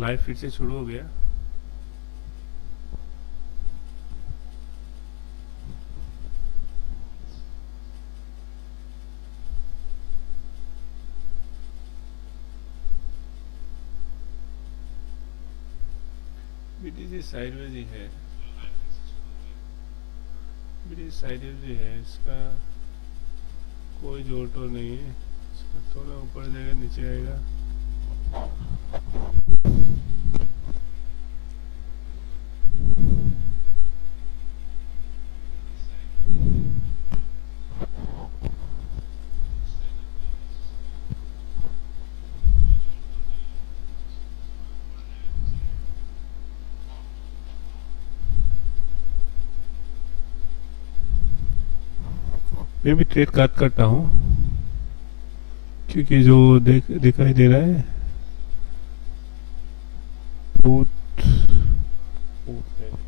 Live फिर से शुरू हो गया। बीटीसी साइडवेज ही है, बीटीसी साइडवेज ही है, इसका कोई जोर तो नहीं है। इसका थोड़ा ऊपर जाएगा नीचे आएगा। मैं भी ट्रेड काट करता हूँ क्योंकि जो दिखाई दे रहा है बहुत बहुत है।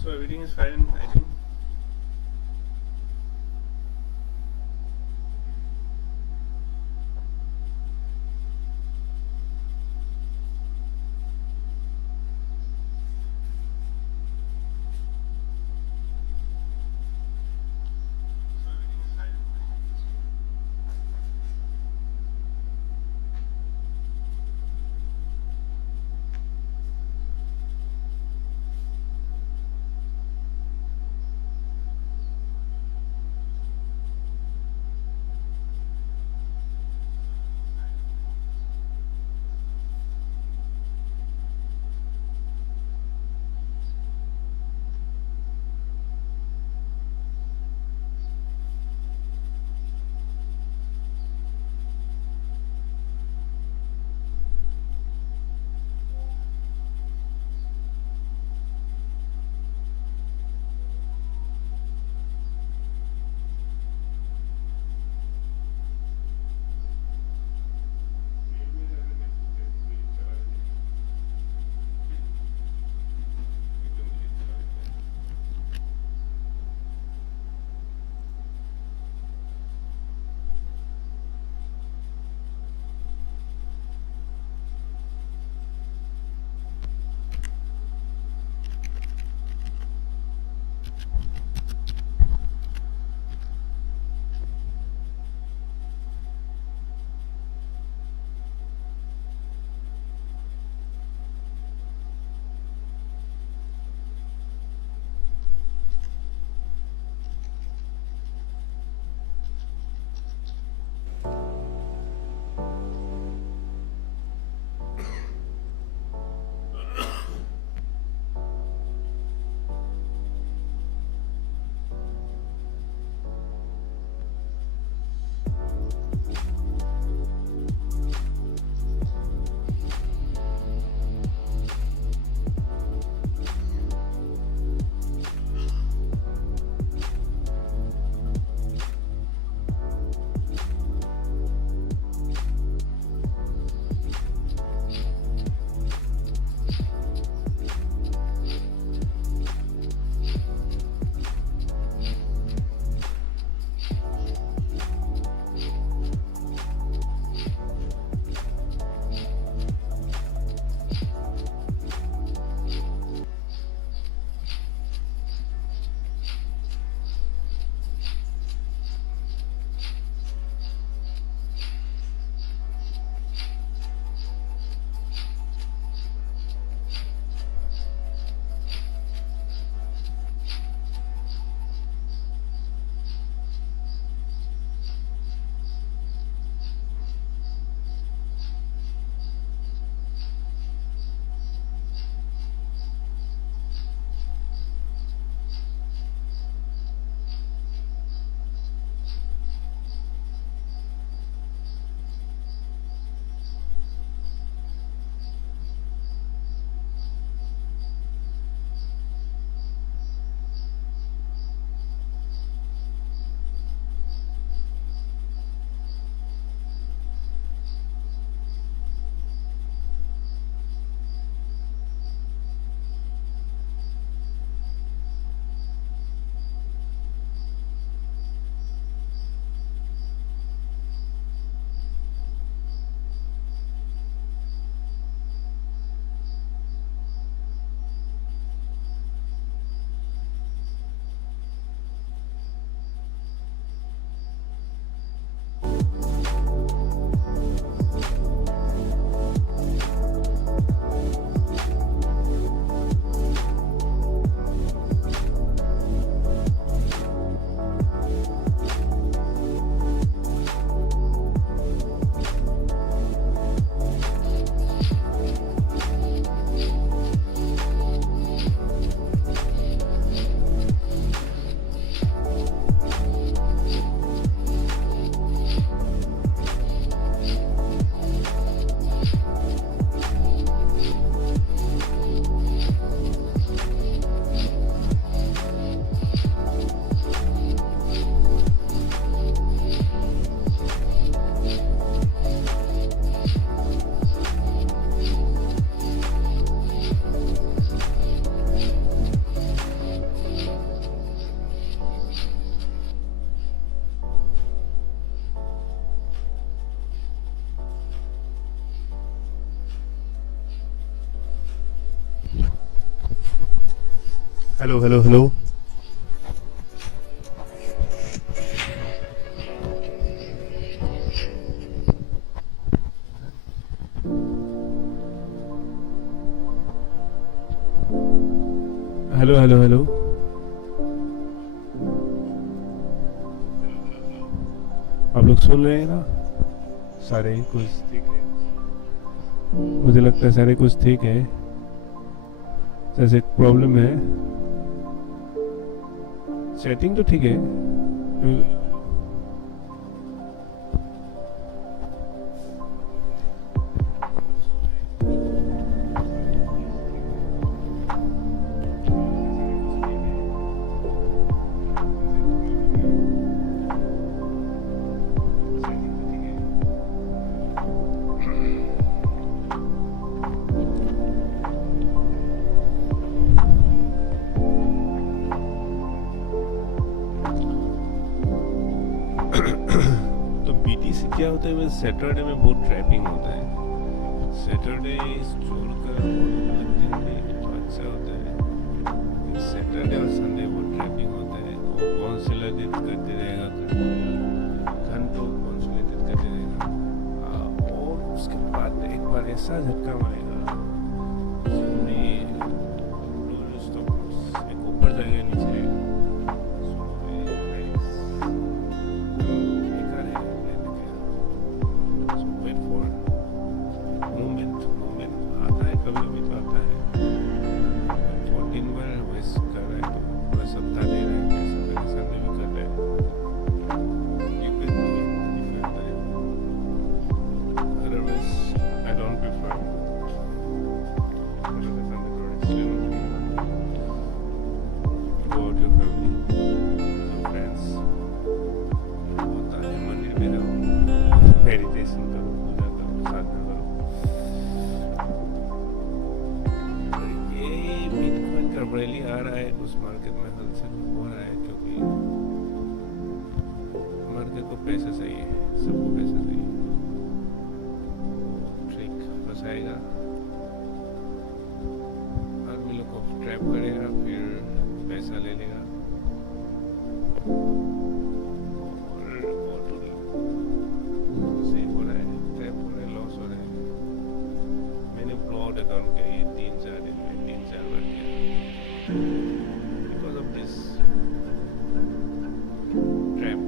So everything is fine, I think. Hello hello hello. Hello hello hello. आप लोग सुन रहे हैं ना? सारे कुछ ठीक है? मुझे लगता है सारे कुछ ठीक है। जैसे एक प्रॉब्लम है, सेटिंग तो ठीक है। तो बीटीसी क्या होता है, सैटरडे में बहुत ट्रैपिंग होता है। सैटरडे छोड़कर और दिन में तो अच्छा होता है। सैटरडे और संडे बहुत ट्रैपिंग होता है। वो कॉन्सुलेटेड करते रहेगा, घंटों कॉन्सुलेटेड करते रहेगा। और उसके बाद एक बार ऐसा झटका मारेगा, एक ऊपर जाएगा नीचे। मेडिटेशन करो, पूजा करो, साधना करो। ये बिटकॉइन का रैली आ रहा है, उस मार्केट में हलचल हो रहा है, क्योंकि मार्केट को पैसा चाहिए, सबको पैसा चाहिए। ट्रिक फंसाएगा, आदमी लोग को ट्रैप करेगा, फिर पैसा ले लेगा। अकाउंट किया ये 3-4 दिन में 3-4 बार किया, बिकॉज ऑफ दिस ट्रैप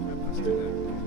में फंसते जाते हैं।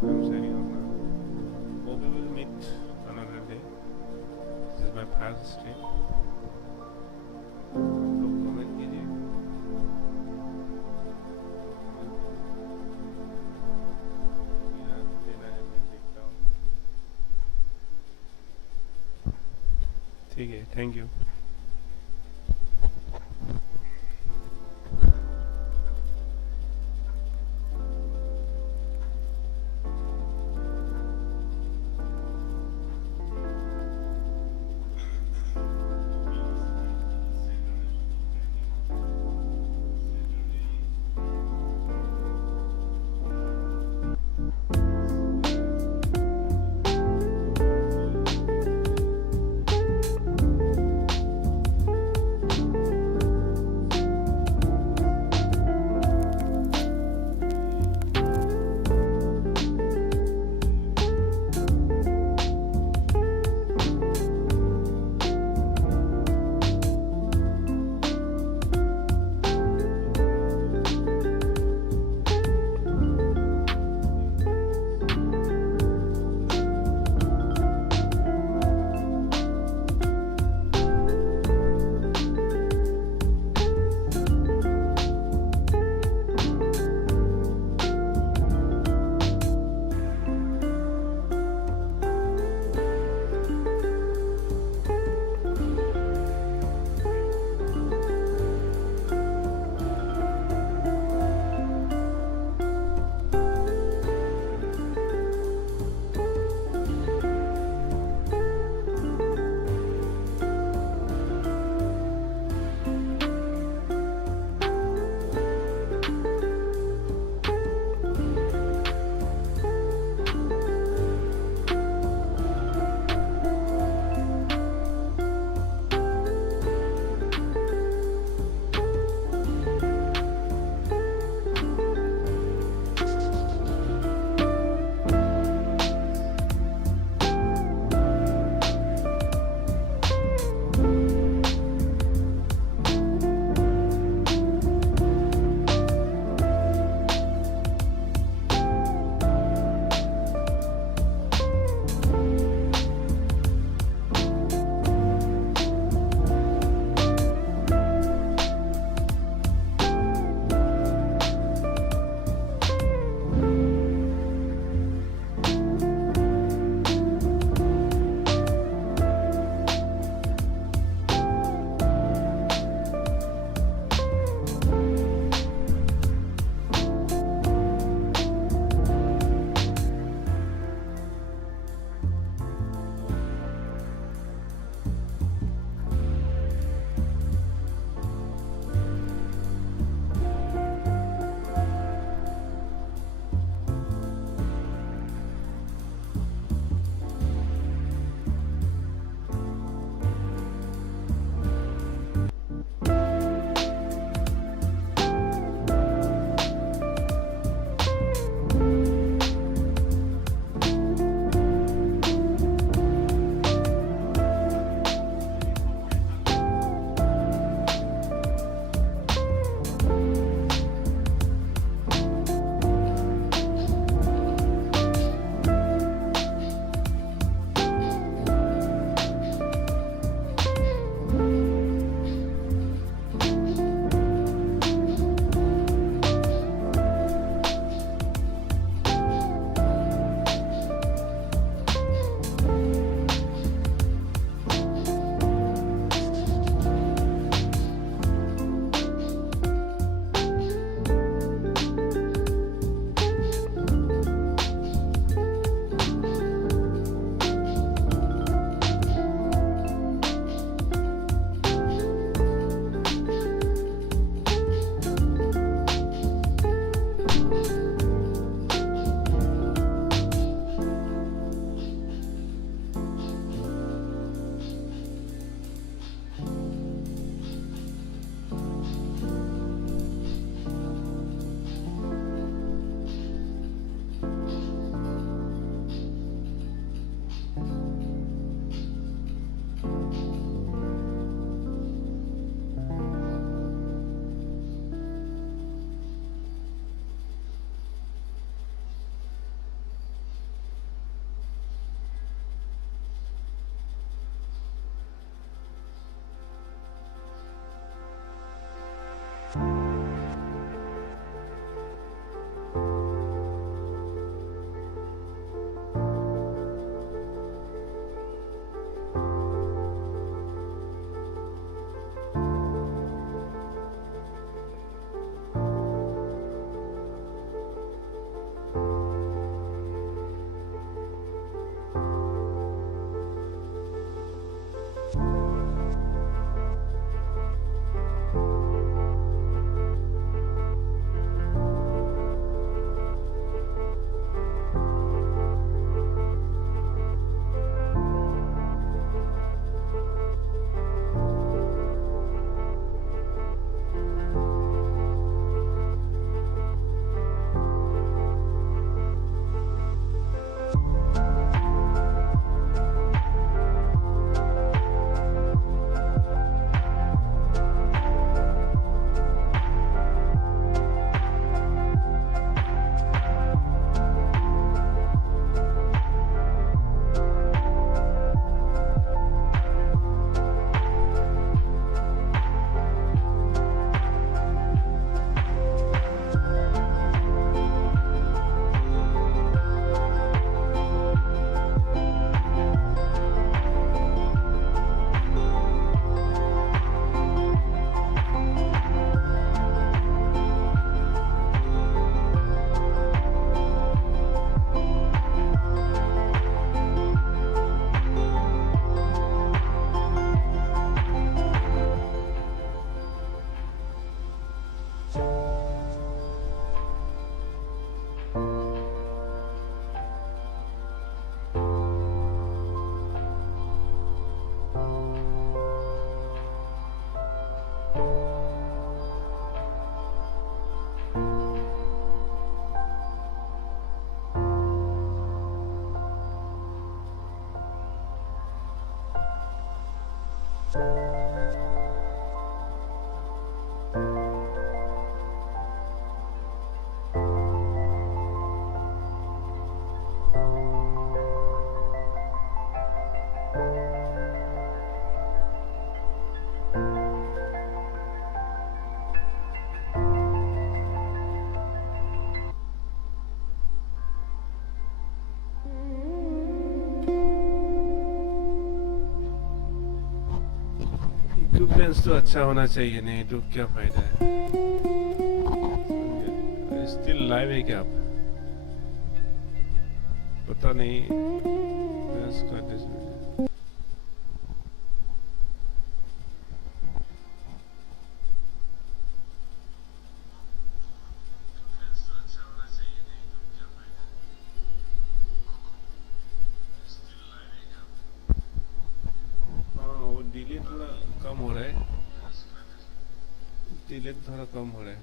I'm signing off now. Hope we will meet another day. This is my first stream. आप लोग कमेंट कीजिए. यार देना है मैं देखता हूँ. ठीक है, थैंक यू. इक्विपमेंट्स तो अच्छा होना चाहिए, नहीं तो क्या फायदा है। स्टिल लाइव है क्या आप? पता नहीं। इसका हाँ, वो डिले थोड़ा कम हो रहा है। डिले थोड़ा कम हो रहा है।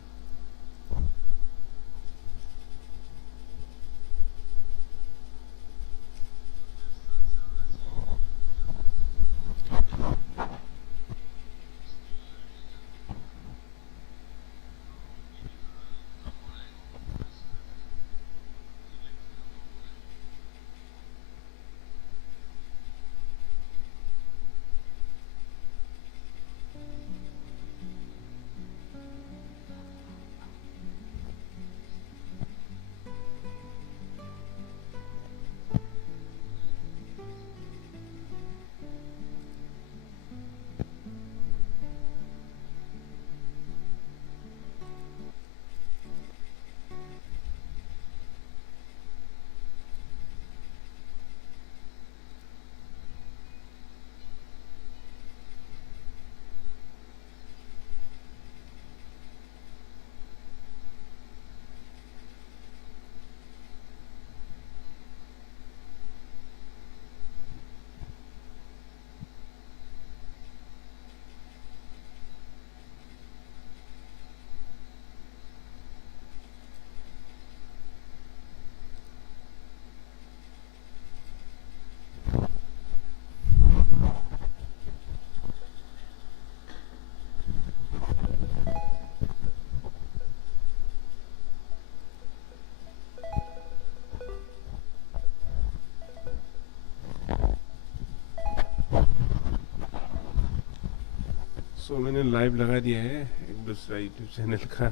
सो मैंने लाइव लगा दिया है एक दूसरा यूट्यूब चैनल का।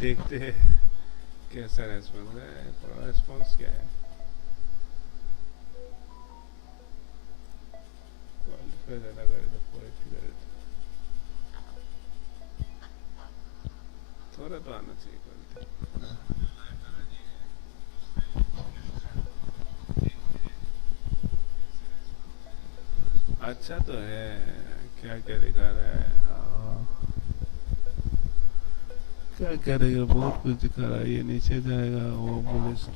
देखते हैं कैसा रेस्पॉन्स है। थोड़ा रेस्पॉन्स क्या है, क्वालिफाई ज़्यादा करे तो क्वालिटी करे तो थोड़ा तो आना चाहिए क्वालिटी। अच्छा तो है। क्या क्या दिखा रहा है? क्या देगा? बहुत कुछ दिखा रहा है। ये नीचे जाएगा, वो बुलिश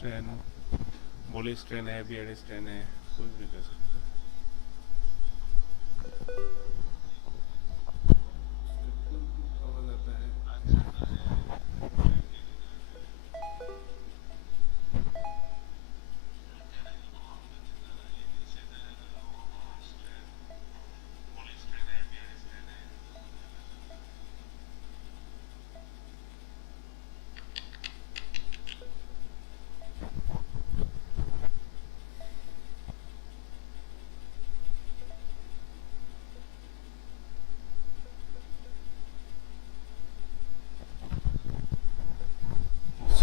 ट्रेन है, बियरिश ट्रेन है, कुछ भी कर सकते हैं। आवाज आता है।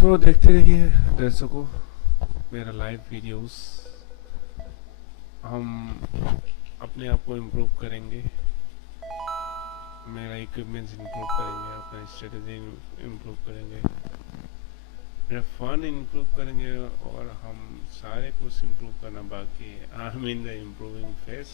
सो देखते रहिए दर्शकों मेरा लाइव वीडियोस। हम अपने आप को इम्प्रूव करेंगे, मेरा इक्विपमेंट्स इम्प्रूव करेंगे, अपना स्ट्रेटजी इम्प्रूव करेंगे, मेरा फन इम्प्रूव करेंगे, और हम सारे कुछ इम्प्रूव करना बाकी है। I am in the improving face.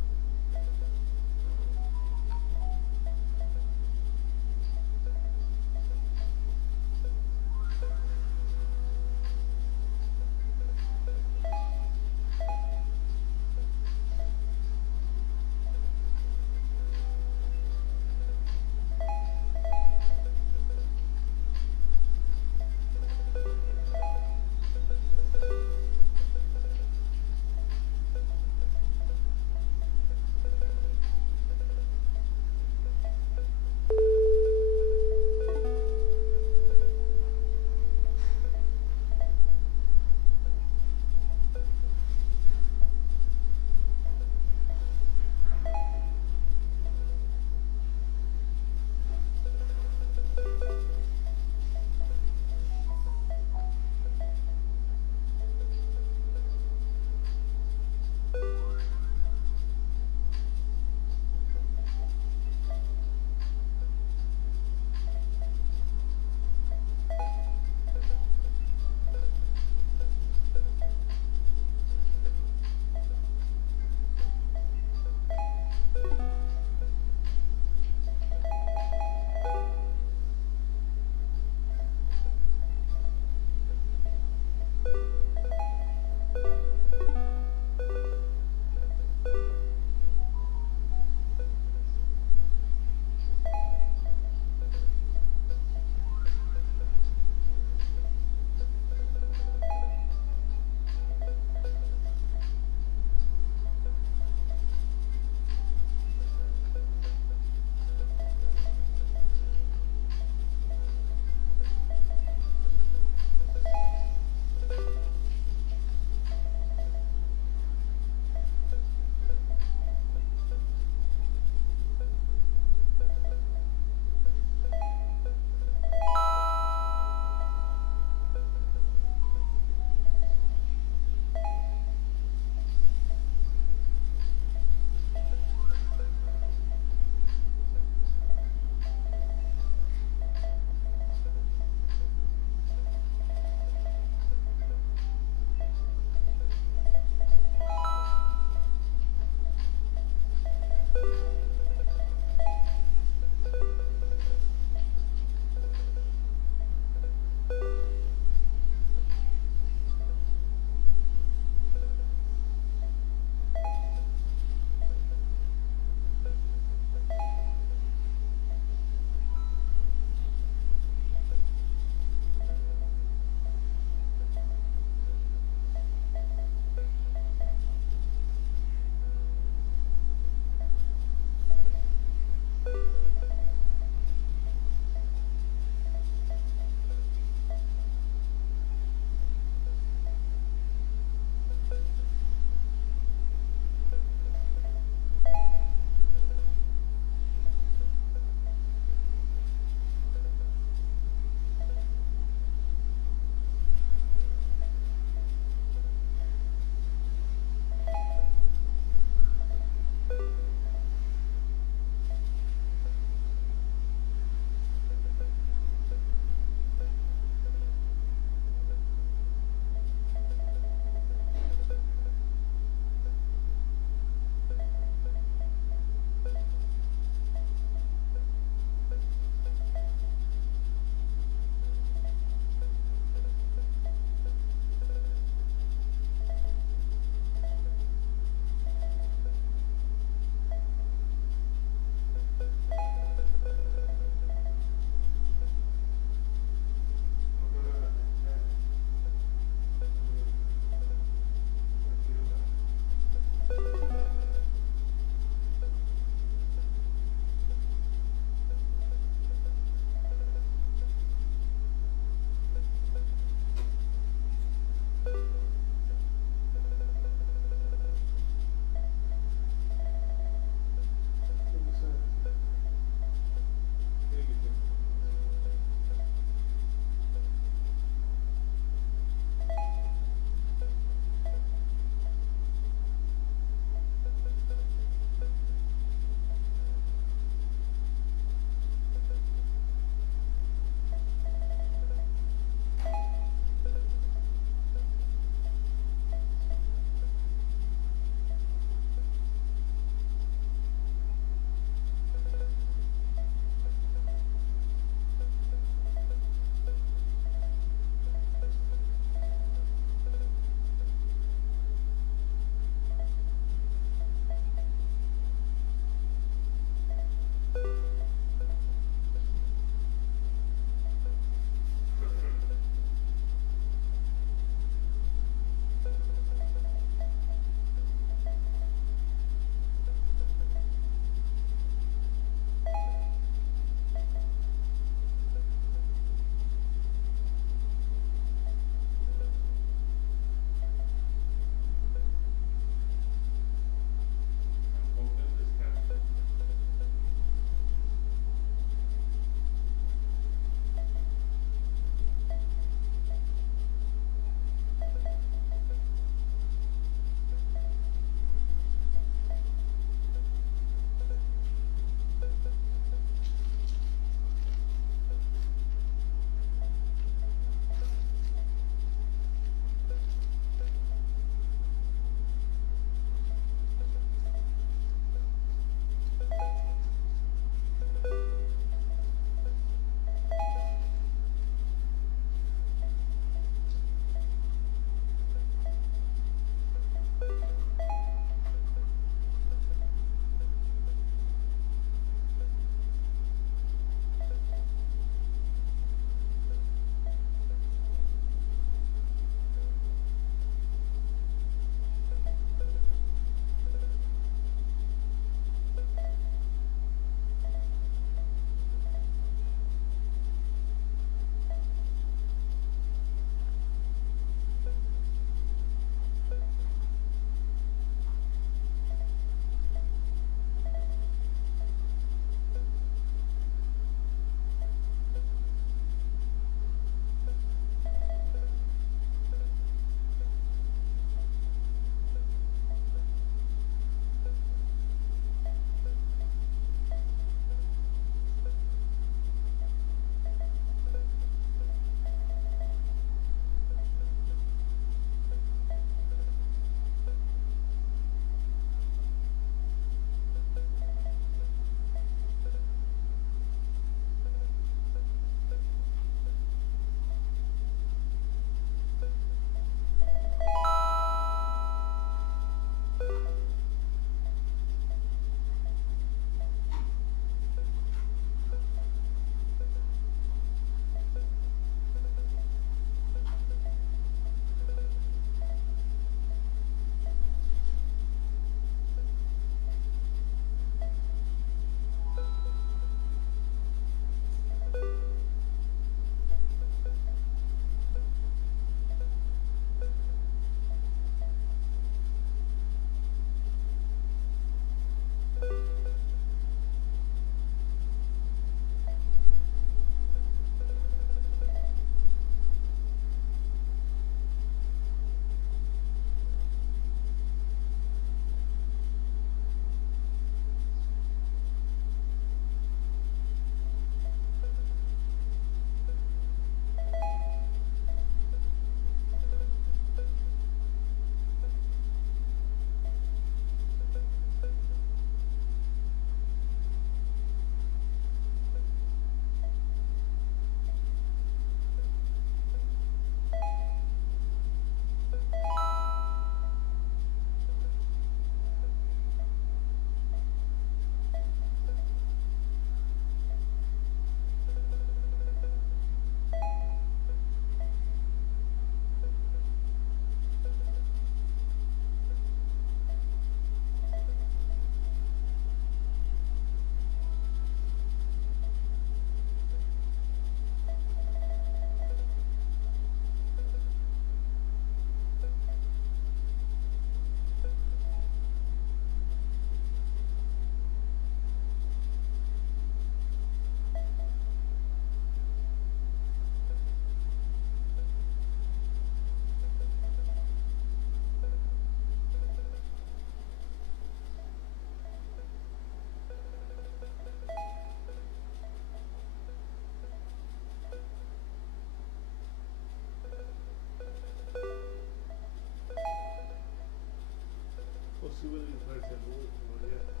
બહુ બઢિયા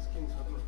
સ્ક્રીનશોટમાં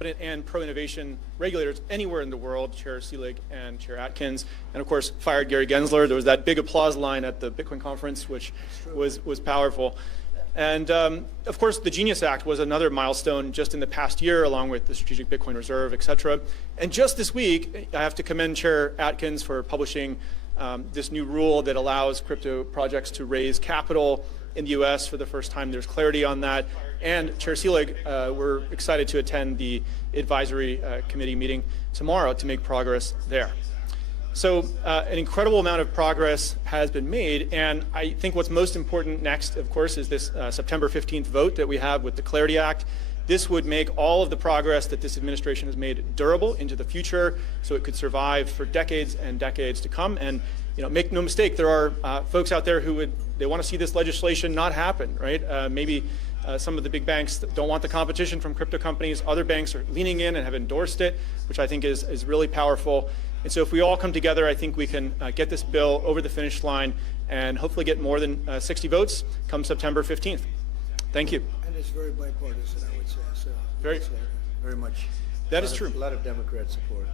and pro-innovation regulators anywhere in the world, Chair Selig and Chair Atkins, and of course fired Gary Gensler. There was that big applause line at the Bitcoin conference, which was powerful. And of course, the Genius Act was another milestone just in the past year, along with the Strategic Bitcoin Reserve, et cetera. And just this week, I have to commend Chair Atkins for publishing this new rule that allows crypto projects to raise capital in the US for the first time. There's clarity on that. And Chair Selig, we're excited to attend the advisory committee meeting tomorrow to make progress there. So an incredible amount of progress has been made, and I think what's most important next, of course, is this September 15th vote that we have with the Clarity Act. This would make all of the progress that this administration has made durable into the future, so it could survive for decades and decades to come. And make no mistake, there are folks out there who they want to see this legislation not happen, right? Maybe some of the big banks don't want the competition from crypto companies. Other banks are leaning in and have endorsed it, which I think is really powerful. And so if we all come together, I think we can get this bill over the finish line and hopefully get more than 60 votes come September 15th. Thank you. And it's very bipartisan, I would say. So very much. That is true. A lot of Democrat support.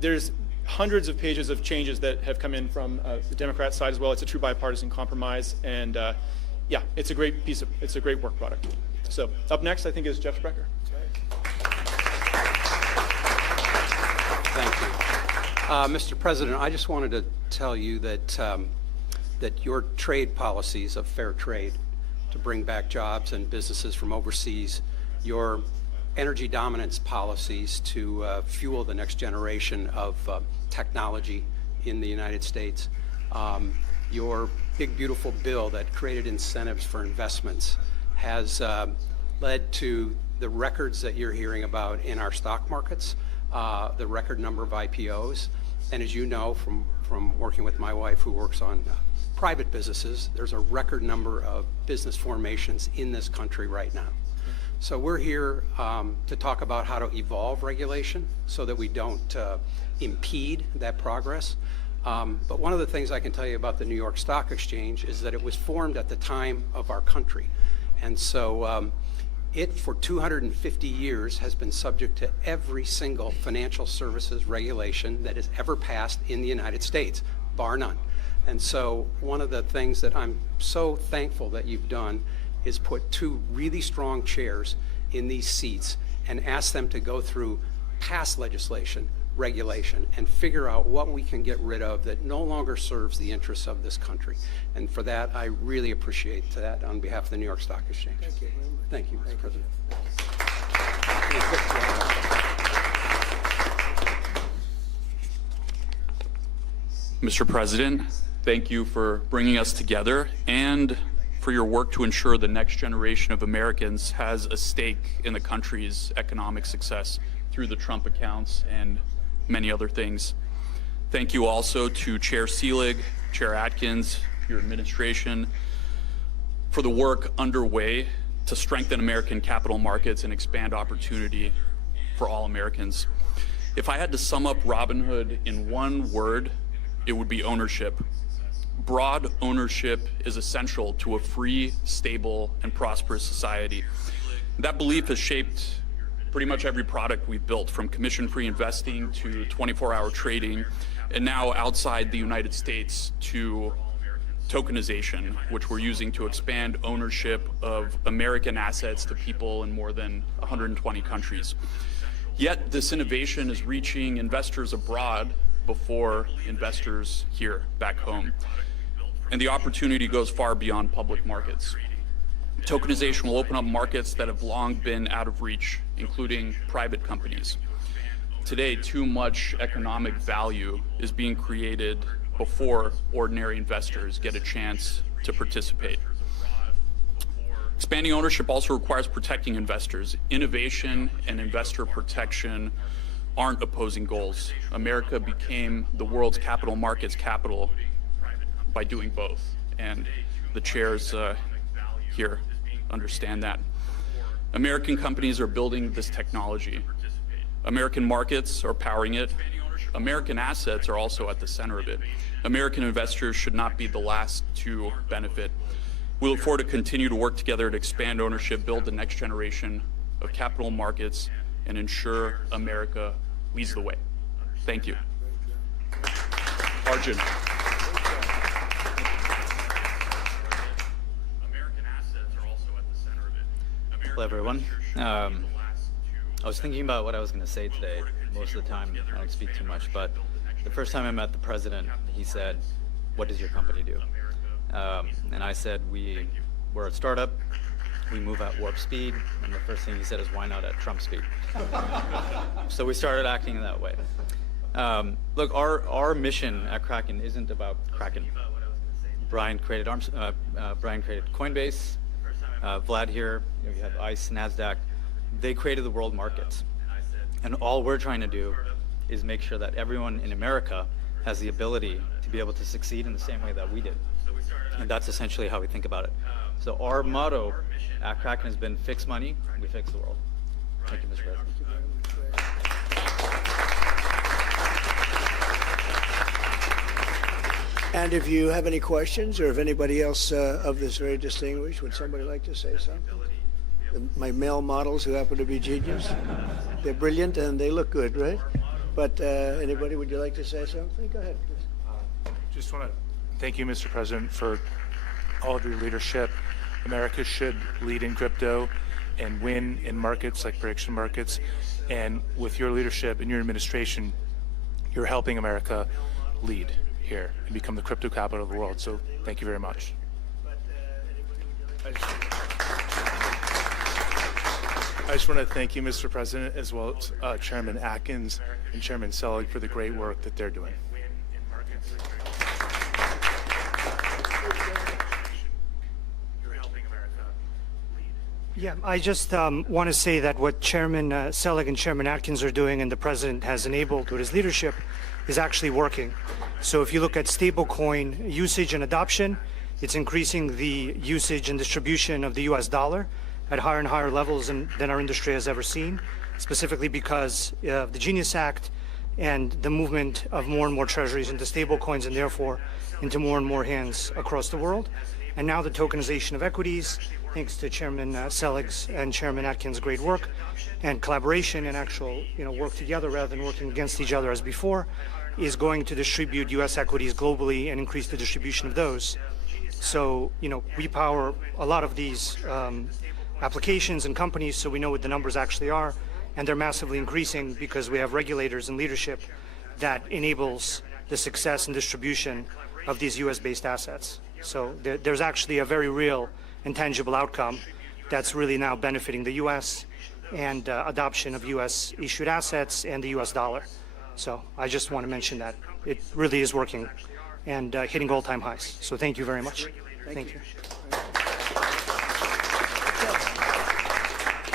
There's hundreds of pages of changes that have come in from the Democrat side as well. It's a true bipartisan compromise, and yeah, it's a great it's a great work product. So up next, I think, is Jeff Sprecher. Thank you. Mr. President, I just wanted to tell you that that your trade policies of fair trade to bring back jobs and businesses from overseas, your energy dominance policies to fuel the next generation of technology in the United States, your big, beautiful bill that created incentives for investments has led to the records that you're hearing about in our stock markets, the record number of IPOs. And as you know from working with my wife who works on private businesses, there's a record number of business formations in this country right now. So we're here to talk about how to evolve regulation so that we don't impede that progress. But one of the things I can tell you about the New York Stock Exchange is that it was formed at the time of our country. And so it, for 250 years, has been subject to every single financial services regulation that has ever passed in the United States, bar none. And so one of the things that I'm so thankful that you've done is put two really strong chairs in these seats and ask them to go through past legislation, regulation, and figure out what we can get rid of that no longer serves the interests of this country. And for that, I really appreciate that on behalf of the New York Stock Exchange. Thank you very much. Thank you, Mr. President. Mr. President, thank you for bringing us together and for your work to ensure the next generation of Americans has a stake in the country's economic success through the Trump accounts and many other things. Thank you also to Chair Selig, Chair Atkins, your administration, for the work underway to strengthen American capital markets and expand opportunity for all Americans. If I had to sum up Robinhood in one word, it would be ownership. Broad ownership is essential to a free, stable, and prosperous society. That belief has shaped pretty much every product we've built, from commission-free investing to 24-hour trading, and now outside the United States to tokenization, which we're using to expand ownership of American assets to people in more than 120 countries. Yet this innovation is reaching investors abroad before investors here back home. And the opportunity goes far beyond public markets. Tokenization will open up markets that have long been out of reach, including private companies. Today, too much economic value is being created before ordinary investors get a chance to participate. Expanding ownership also requires protecting investors. Innovation and investor protection aren't opposing goals. America became the world's capital markets capital by doing both, and the chairs here understand that. American companies are building this technology. American markets are powering it. American assets are also at the center of it. American investors should not be the last to benefit. We look forward to continue to work together to expand ownership, build the next generation of capital markets and ensure America leads the way. Thank you. Arjun. Hello, everyone. I was thinking about what I was going to say today. Most of the time, I don't speak too much, but the first time I met the president, he said, "What does your company do?" And I said, we're a startup. We move at warp speed. And the first thing he said is, "Why not at Trump speed?" So we started acting that way. Look, our mission at Kraken isn't about Kraken. Brian created Coinbase. Vlad here, you have ICE, NASDAQ. They created the world markets. And all we're trying to do is make sure that everyone in America has the ability to be able to succeed in the same way that we did. And that's essentially how we think about it. So our motto at Kraken has been fix money, we fix the world. Thank you, Mr. President. And if you have any questions, or if anybody else of this very distinguished, would somebody like to say something? My male models who happen to be genius. They're brilliant and they look good, right? But anybody, would you like to say something? Go ahead, please. Just want to thank you, Mr. President, for all of your leadership. America should lead in crypto and win in markets like prediction markets. And with your leadership and your administration, you're helping America lead here and become the crypto capital of the world. So thank you very much. I just want to thank you, Mr. President, as well as Chairman Atkins and Chairman Selig for the great work that they're doing. Yeah, I just want to say that what Chairman Selig and Chairman Atkins are doing and the President has enabled with his leadership is actually working. So if you look at stablecoin usage and adoption, it's increasing the usage and distribution of the US dollar at higher and higher levels than our industry has ever seen, specifically because of the Genius Act and the movement of more and more treasuries into stablecoins and therefore into more and more hands across the world. And now the tokenization of equities, thanks to Chairman Selig's and Chairman Atkins' great work and collaboration and actual work together rather than working against each other as before, is going to distribute U.S. equities globally and increase the distribution of those. So, we power a lot of these applications and companies, so we know what the numbers actually are, and they're massively increasing because we have regulators and leadership that enables the success and distribution of these U.S.-based assets. So there's actually a very real and tangible outcome that's really now benefiting the U.S. and adoption of U.S.-issued assets and the U.S. dollar. So I just want to mention that. It really is working and hitting all-time highs. So thank you very much. Thank you.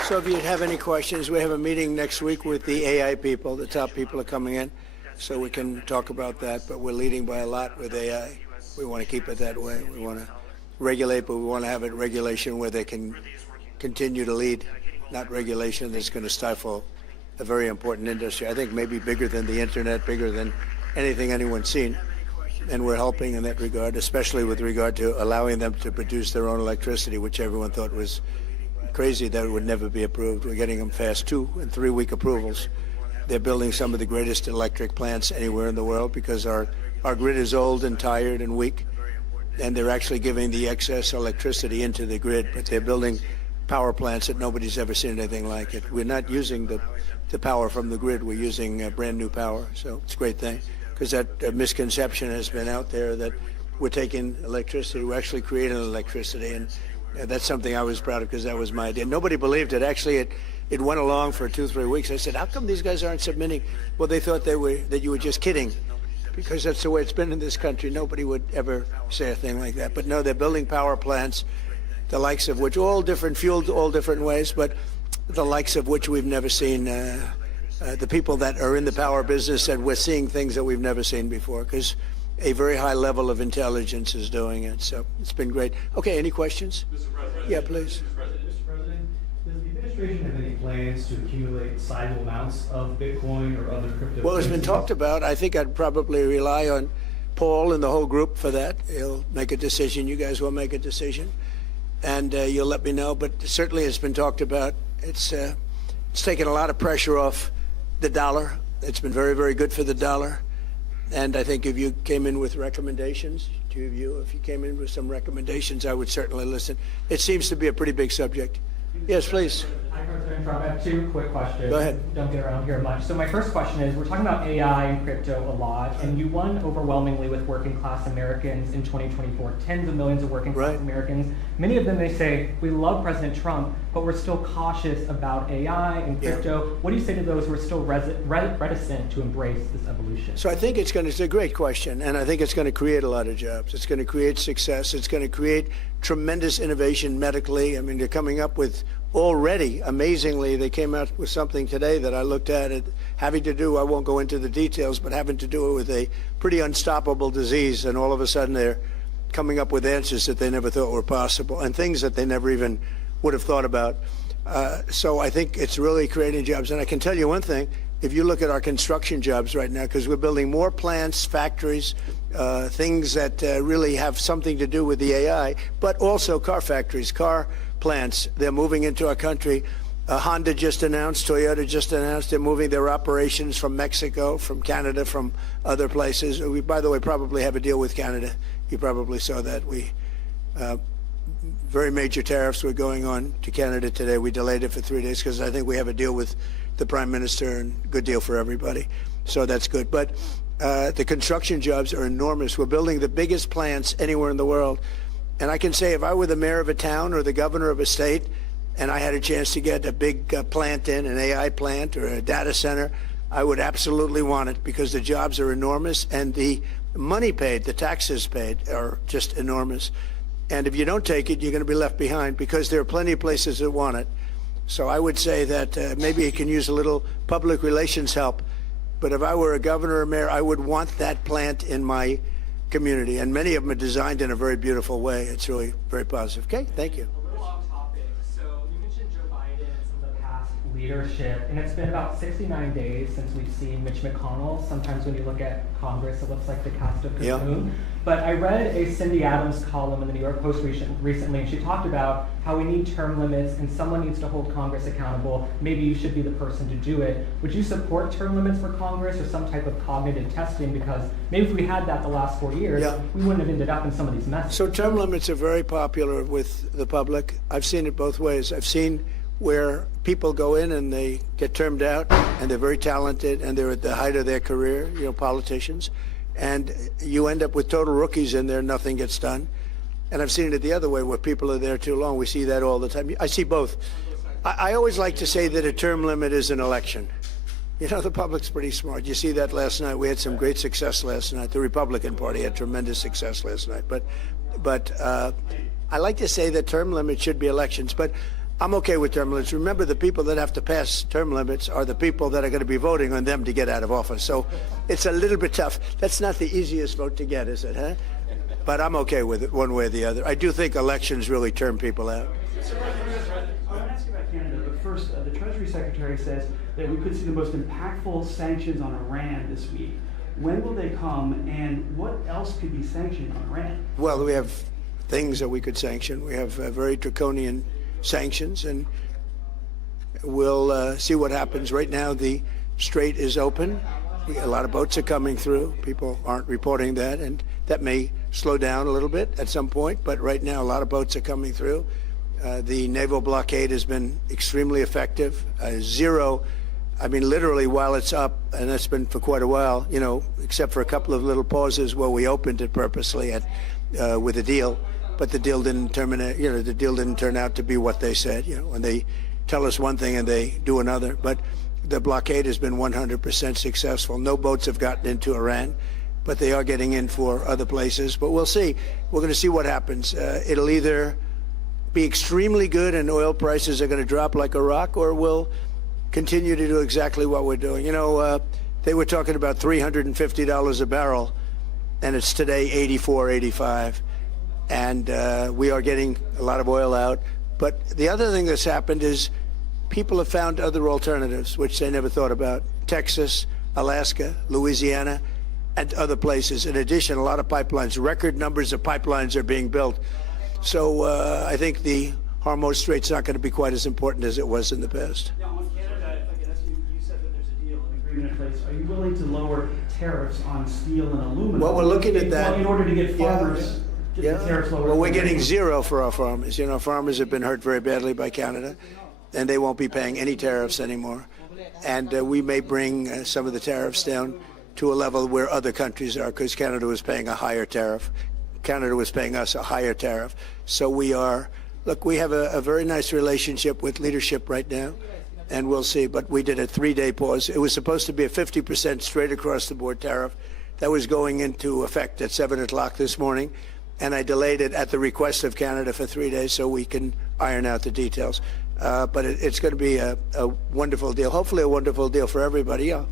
So if you have any questions, we have a meeting next week with the AI people. The top people are coming in, so we can talk about that. But we're leading by a lot with AI. We want to keep it that way. We want to regulate, but we want to have it regulation where they can continue to lead, not regulation that's going to stifle a very important industry. I think maybe bigger than the internet, bigger than anything anyone's seen. And we're helping in that regard, especially with regard to allowing them to produce their own electricity, which everyone thought was crazy that it would never be approved. We're getting them fast 2- and 3-week approvals. They're building some of the greatest electric plants anywhere in the world because our grid is old and tired and weak, and they're actually giving the excess electricity into the grid, but they're building power plants that nobody's ever seen anything like it. We're not using the power from the grid. We're using brand new power, so it's a great thing because that misconception has been out there that we're taking electricity. We're actually creating electricity, and that's something I was proud of because that was my idea. Nobody believed it. Actually, it went along for 2-3 weeks. I said, how come these guys aren't submitting? Well, they thought that you were just kidding because that's the way it's been in this country. Nobody would ever say a thing like that. But no, they're building power plants, the likes of which, all different, fueled all different ways, but the likes of which we've never seen. The people that are in the power business said we're seeing things that we've never seen before because a very high level of intelligence is doing it. So it's been great. Okay, any questions? Mr. President. Yeah, please. Mr. President, does the administration have any plans to accumulate sizable amounts of Bitcoin or other crypto? Well, it's been talked about. I think I'd probably rely on Paul and the whole group for that. He'll make a decision. You guys will make a decision. And you'll let me know. But certainly it's been talked about. It's It's taken a lot of pressure off the dollar. It's been very, very good for the dollar. And I think if you came in with recommendations, two of you, if you came in with some recommendations, I would certainly listen. It seems to be a pretty big subject. Yes, please. Hi, President Trump. I have two quick questions. Go ahead. Don't get around here much. So my first question is, we're talking about AI and crypto a lot, and you won overwhelmingly with working class Americans in 2024, tens of millions of working class Right. Americans. Many of them, they say, we love President Trump, but we're still cautious about AI and Yeah. crypto. What do you say to those who are still reticent to embrace this evolution? So I think it's a great question, and I think it's going to create a lot of jobs. It's going to create success. It's going to create tremendous innovation medically. I mean, they're coming up with already, amazingly, they came out with something today that I looked at, it having to do, I won't go into the details, but having to do with a pretty unstoppable disease, and all of a sudden they're coming up with answers that they never thought were possible, and things that they never even would have thought about. So I think it's really creating jobs. And I can tell you one thing, if you look at our construction jobs right now, because we're building more plants, factories, things that really have something to do with the AI, but also car factories, car plants, they're moving into our country. Honda just announced, Toyota just announced, they're moving their operations from Mexico, from Canada, from other places. We, by the way, probably have a deal with Canada. You probably saw that. We very major tariffs were going on to Canada today. We delayed it for 3 days because I think we have a deal with the Prime Minister, and good deal for everybody. So that's good. But the construction jobs are enormous. We're building the biggest plants anywhere in the world. And I can say if I were the mayor of a town or the governor of a state and I had a chance to get a big plant in, an AI plant or a data center, I would absolutely want it because the jobs are enormous and the money paid, the taxes paid are just enormous. And if you don't take it, you're going to be left behind because there are plenty of places that want it. So I would say that maybe it can use a little public relations help. But if I were a governor or mayor, I would want that plant in my community. And many of them are designed in a very beautiful way. It's really very positive. Okay, thank you. A little off topic. So you mentioned Joe Biden and some of the past leadership, and it's been about 69 days since we've seen Mitch McConnell. Sometimes when you look at Congress, it looks like the cast of Yeah. Cocoon. But I read a Cindy Adams column in the New York Post recently, and she talked about how we need term limits and someone needs to hold Congress accountable. Maybe you should be the person to do it. Would you support term limits for Congress or some type of cognitive testing? Because maybe if we had that the last 4 years, Yeah. we wouldn't have ended up in some of these messes. So term limits are very popular with the public. I've seen it both ways. I've seen where people go in and they get termed out and they're very talented and they're at the height of their career, you know, politicians. And you end up with total rookies in there, nothing gets done. And I've seen it the other way where people are there too long. We see that all the time. I see both. I always like to say that a term limit is an election. You know, the public's pretty smart. You see that last night. We had some great success last night. The Republican Party had tremendous success last night. But I like to say that term limits should be elections. But I'm okay with term limits. Remember, the people that have to pass term limits are the people that are going to be voting on them to get out of office. So it's a little bit tough. That's not the easiest vote to get, is it, huh? But I'm okay with it one way or the other. I do think elections really term people out. I want to ask you about Canada, but first, the Treasury Secretary says that we could see the most impactful sanctions on Iran this week. When will they come, and what else could be sanctioned on Iran? Well, we have things that we could sanction. We have very draconian sanctions, and we'll see what happens. Right now, the strait is open. A lot of boats are coming through. People aren't reporting that, and that may slow down a little bit at some point, but right now a lot of boats are coming through. The naval blockade has been extremely effective. Zero, I mean, literally while it's up, and that's been for quite a while, you know, except for a couple of little pauses where we opened it purposely with a deal, but the deal didn't terminate, you know, the deal didn't turn out to be what they said, you know, when they tell us one thing and they do another. But the blockade has been 100% successful. No boats have gotten into Iran, but they are getting in for other places. But we'll see. We're going to see what happens. It'll either be extremely good and oil prices are going to drop like a rock, or we'll continue to do exactly what we're doing. You know, they were talking about $350 a barrel, and it's today $84, $85. And we are getting a lot of oil out. But the other thing that's happened is people have found other alternatives, which they never thought about. Texas, Alaska, Louisiana, and other places. In addition, a lot of pipelines, record numbers of pipelines are being built. So I think the Hormuz Strait's not going to be quite as important as it was in the past. Now, on Canada, if I could ask you, you said that there's a deal, an agreement in place. Are you willing to lower tariffs on steel and aluminum? Well, we're looking at that. Well, in order to get farmers, get the tariffs lowered. Well, we're getting zero for our farmers. You know, farmers have been hurt very badly by Canada, and they won't be paying any tariffs anymore. And we may bring some of the tariffs down to a level where other countries are, because Canada was paying a higher tariff. Canada was paying us a higher tariff. So we are, look, we have a very nice relationship with leadership right now, and we'll see. But we did a 3-day pause. It was supposed to be a 50% straight across the board tariff that was going into effect at 7 o'clock this morning. And I delayed it at the request of Canada for 3 days so we can iron out the details. But it's going to be a wonderful deal, hopefully a wonderful deal for everybody. Yeah.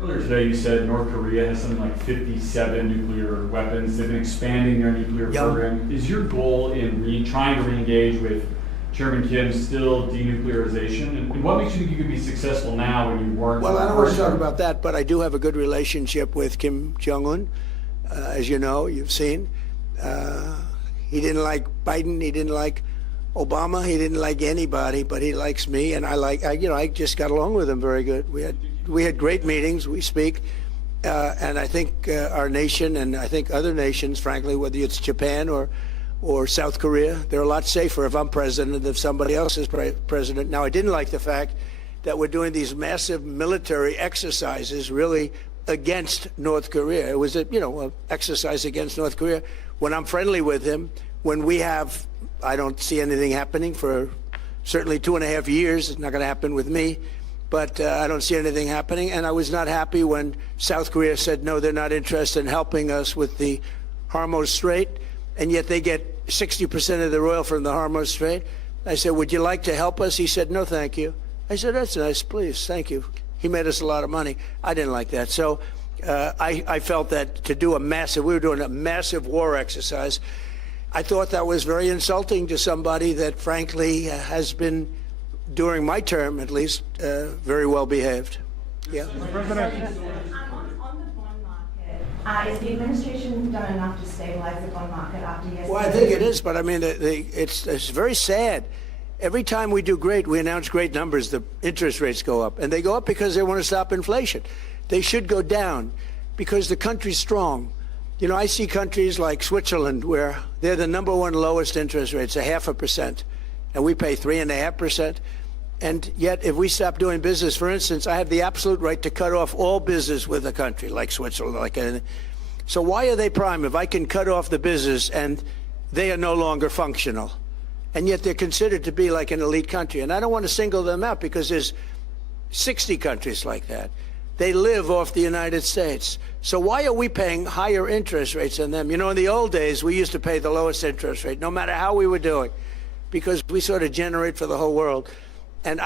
Earlier today, you said North Korea has something like 57 nuclear weapons. They've been expanding their nuclear program. Is your goal in trying to re-engage with Chairman Kim still denuclearization? And what makes you think you could be successful now when you weren't? Well, I don't want to talk about that, but I do have a good relationship with Kim Jong-un. As you know, you've seen. He didn't like Biden. He didn't like Obama. He didn't like anybody, but he likes me, and I just got along with him very good. We had great meetings. We speak, and I think our nation, and I think other nations, frankly, whether it's Japan or South Korea, they're a lot safer if I'm president than if somebody else is president. Now, I didn't like the fact that we're doing these massive military exercises, really against North Korea. It was an exercise against North Korea. When I'm friendly with him, when we have, I don't see anything happening for certainly 2.5 years. It's not going to happen with me, but I don't see anything happening. And I was not happy when South Korea said, no, they're not interested in helping us with the Hormuz Strait, and yet they get 60% of their oil from the Hormuz Strait. I said, would you like to help us? He said, no, thank you. I said, that's nice, please, thank you. He made us a lot of money. I didn't like that. So I felt that to do we were doing a massive war exercise. I thought that was very insulting to somebody that, frankly, has been, during my term at least, very well behaved. Yeah. On the bond market, is the administration done enough to stabilize the bond market after yesterday? Well, I think it is, but I mean, it's very sad. Every time we do great, we announce great numbers, the interest rates go up. And they go up because they want to stop inflation. They should go down because the country's strong. You know, I see countries like Switzerland where they're the #1 lowest interest rates, 0.5%, and we pay 3.5%. And yet, if we stop doing business, for instance, I have the absolute right to cut off all business with a country like Switzerland. So why are they prime if I can cut off the business and they are no longer functional? And yet they're considered to be like an elite country. And I don't want to single them out because there's 60 countries like that. They live off the United States. So why are we paying higher interest rates than them? You know, in the old days, we used to pay the lowest interest rate, no matter how we were doing, because we sort of generate for the whole world. And